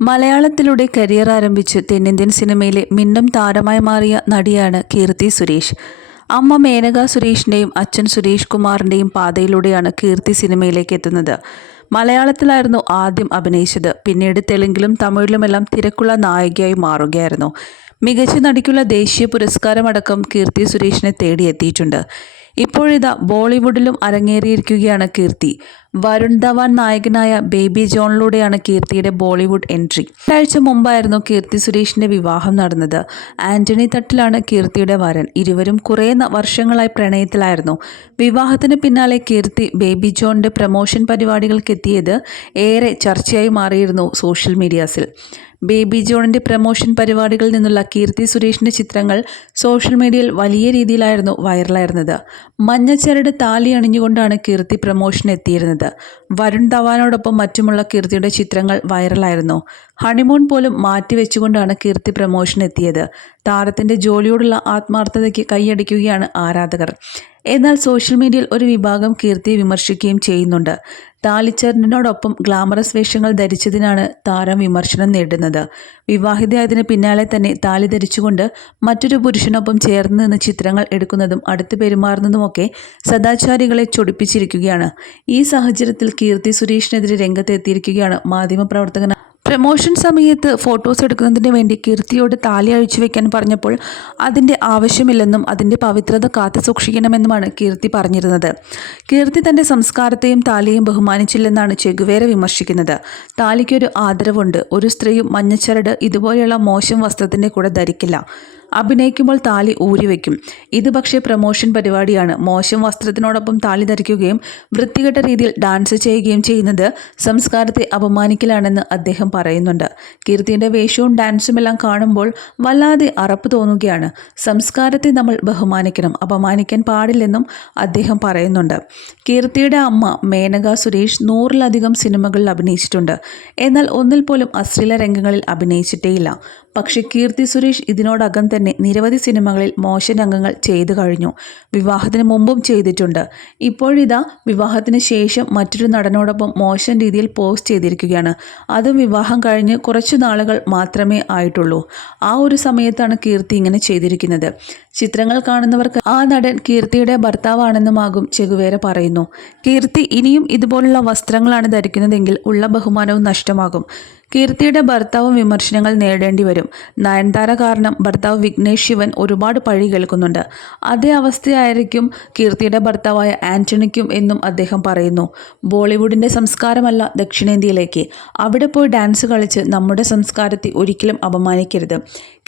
മലയാളത്തിലൂടെ career ആരംഭിച്ച് തെന്നിന്ത്യൻ സിനിമയിലെ മിന്നും താരമായി മാറിയ നടിയാണ് കീർത്തി സുരേഷ്. അമ്മ മേനക സുരേഷിൻ്റെയും അച്ഛൻ സുരേഷ് കുമാറിൻ്റെയും പാതയിലൂടെയാണ് കീർത്തി സിനിമയിലേക്ക് എത്തുന്നത്. മലയാളത്തിലായിരുന്നു ആദ്യം അഭിനയിച്ചത്. പിന്നീട് തെലുങ്കിലും തമിഴിലുമെല്ലാം തിരക്കുള്ള നായികയായി മാറുകയായിരുന്നു. മികച്ച നടിക്കുള്ള ദേശീയ പുരസ്കാരമടക്കം കീർത്തി സുരേഷിനെ തേടിയെത്തിയിട്ടുണ്ട്. ഇപ്പോഴിതാ ബോളിവുഡിലും അരങ്ങേറിയിരിക്കുകയാണ് കീർത്തി. വരുൺ ധവാൻ നായകനായ ബേബി ജോണിലൂടെയാണ് കീർത്തിയുടെ ബോളിവുഡ് എൻട്രി. ഒരാഴ്ച മുമ്പായിരുന്നു കീർത്തി സുരേഷിന്റെ വിവാഹം നടന്നത്. ആന്റണി തട്ടിലാണ് കീർത്തിയുടെ വരൻ. ഇരുവരും കുറേ വർഷങ്ങളായി പ്രണയത്തിലായിരുന്നു. വിവാഹത്തിന് പിന്നാലെ കീർത്തി ബേബി ജോണിന്റെ പ്രമോഷൻ പരിപാടികൾക്കെത്തിയത് ഏറെ ചർച്ചയായി മാറിയിരുന്നു സോഷ്യൽ മീഡിയാസിൽ. ബേബി ജോണിന്റെ പ്രമോഷൻ പരിപാടികളിൽ നിന്നുള്ള കീർത്തി സുരേഷിന്റെ ചിത്രങ്ങൾ സോഷ്യൽ മീഡിയയിൽ വലിയ രീതിയിലായിരുന്നു വൈറലായിരുന്നത്. മഞ്ഞച്ചരട് താലി അണിഞ്ഞുകൊണ്ടാണ് കീർത്തി പ്രമോഷൻ എത്തിയിരുന്നത്. വരുൺ ധവാനോടൊപ്പം മറ്റുമുള്ള കീർത്തിയുടെ ചിത്രങ്ങൾ വൈറലായിരുന്നു. ഹണിമൂൺ പോലും മാറ്റിവെച്ചുകൊണ്ടാണ് കീർത്തി പ്രമോഷൻ എത്തിയത്. താരത്തിന്റെ ജോലിയോടുള്ള ആത്മാർത്ഥതയ്ക്ക് കൈയടിക്കുകയാണ് ആരാധകർ. എന്നാൽ സോഷ്യൽ മീഡിയയിൽ ഒരു വിഭാഗം കീർത്തിയെ വിമർശിക്കുകയും ചെയ്യുന്നുണ്ട്. താലിച്ചരടിനോടൊപ്പം ഗ്ലാമറസ് വേഷങ്ങൾ ധരിച്ചതിനാണ് താരം വിമർശനം നേരിടുന്നത്. വിവാഹിതയായതിന് പിന്നാലെ തന്നെ താലി ധരിച്ചുകൊണ്ട് മറ്റൊരു പുരുഷനൊപ്പം ചേർന്ന് നിന്ന് ചിത്രങ്ങൾ എടുക്കുന്നതും അടുത്ത് പെരുമാറുന്നതുമൊക്കെ സദാചാരികളെ ചൊടിപ്പിച്ചിരിക്കുകയാണ്. ഈ സാഹചര്യത്തിൽ കീർത്തി സുരേഷിനെതിരെ രംഗത്തെത്തിയിരിക്കുകയാണ് മാധ്യമപ്രവർത്തകൻ. പ്രമോഷൻ സമയത്ത് ഫോട്ടോസ് എടുക്കുന്നതിന് വേണ്ടി കീർത്തിയോട് താലി അഴിച്ചു വെക്കാൻ പറഞ്ഞപ്പോൾ അതിൻ്റെ ആവശ്യമില്ലെന്നും അതിൻ്റെ പവിത്രത കാത്തു സൂക്ഷിക്കണമെന്നുമാണ് കീർത്തി പറഞ്ഞിരുന്നത്. കീർത്തി തൻ്റെ സംസ്കാരത്തെയും താലിയെയും ബഹുമാനിച്ചില്ലെന്നാണ് ചെഗുവേര വിമർശിക്കുന്നത്. താലിക്കൊരു ആദരവുണ്ട്. ഒരു സ്ത്രീയും മഞ്ഞച്ചരട് ഇതുപോലെയുള്ള മോശം വസ്ത്രത്തിൻ്റെ കൂടെ ധരിക്കില്ല. അഭിനയിക്കുമ്പോൾ താലി ഊരിവെക്കും. ഇത് പക്ഷേ പ്രമോഷൻ പരിപാടിയാണ്. മോശം വസ്ത്രത്തിനോടൊപ്പം താലി ധരിക്കുകയും വൃത്തികെട്ട രീതിയിൽ ഡാൻസ് ചെയ്യുകയും ചെയ്യുന്നത് സംസ്കാരത്തെ അപമാനിക്കലാണെന്ന് അദ്ദേഹം പറയുന്നുണ്ട്. കീർത്തിയുടെ വേഷവും ഡാൻസുമെല്ലാം കാണുമ്പോൾ വല്ലാതെ അറപ്പ് തോന്നുകയാണ്. സംസ്കാരത്തെ നമ്മൾ ബഹുമാനിക്കണം, അപമാനിക്കാൻ പാടില്ലെന്നും അദ്ദേഹം പറയുന്നുണ്ട്. കീർത്തിയുടെ അമ്മ മേനക സുരേഷ് 100-ലധികം സിനിമകളിൽ അഭിനയിച്ചിട്ടുണ്ട്. എന്നാൽ ഒന്നിൽ പോലും അശ്ലീല രംഗങ്ങളിൽ അഭിനയിച്ചിട്ടേയില്ല. പക്ഷേ കീർത്തി സുരേഷ് ഇതിനോടകം തന്നെ നിരവധി സിനിമകളിൽ മോശ രംഗങ്ങൾ ചെയ്തു കഴിഞ്ഞു. വിവാഹത്തിന് മുമ്പും ചെയ്തിട്ടുണ്ട്. ഇപ്പോഴിതാ വിവാഹത്തിന് ശേഷം മറ്റൊരു നടനോടൊപ്പം മോശം രീതിയിൽ പോസ്റ്റ് ചെയ്തിരിക്കുകയാണ്. അതും വിവാഹം കഴിഞ്ഞ് കുറച്ചു നാളുകൾ മാത്രമേ ആയിട്ടുള്ളൂ. ആ ഒരു സമയത്താണ് കീർത്തി ഇങ്ങനെ ചെയ്തിരിക്കുന്നത്. ചിത്രങ്ങൾ കാണുന്നവർക്ക് ആ നടൻ കീർത്തിയുടെ ഭർത്താവാണെന്നുമാകും ചെഗുവേര പറയുന്നു. കീർത്തി ഇനിയും ഇതുപോലുള്ള വസ്ത്രങ്ങളാണ് ധരിക്കുന്നതെങ്കിൽ ഉള്ള ബഹുമാനവും നഷ്ടമാകും. കീർത്തിയുടെ ഭർത്താവും വിമർശനങ്ങൾ നേരിടേണ്ടി വരും. നയൻതാര കാരണം ഭർത്താവ് വിഘ്നേഷ് ശിവൻ ഒരുപാട് പഴി കേൾക്കുന്നുണ്ട്. അതേ അവസ്ഥയായിരിക്കും കീർത്തിയുടെ ഭർത്താവായ ആന്റണിക്കും എന്നും അദ്ദേഹം പറയുന്നു. ബോളിവുഡിൻ്റെ സംസ്കാരമല്ല ദക്ഷിണേന്ത്യയിലേക്ക്. അവിടെ പോയി ഡാൻസ് കളിച്ച് നമ്മുടെ സംസ്കാരത്തെ ഒരിക്കലും അപമാനിക്കരുത്.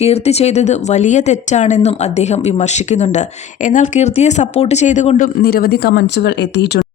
കീർത്തി ചെയ്തത് വലിയ തെറ്റാണെന്നും അദ്ദേഹം വിമർശിക്കുന്നുണ്ട്. എന്നാൽ കീർത്തിയെ സപ്പോർട്ട് ചെയ്തുകൊണ്ടും നിരവധി കമൻസുകൾ എത്തിയിട്ടുണ്ട്.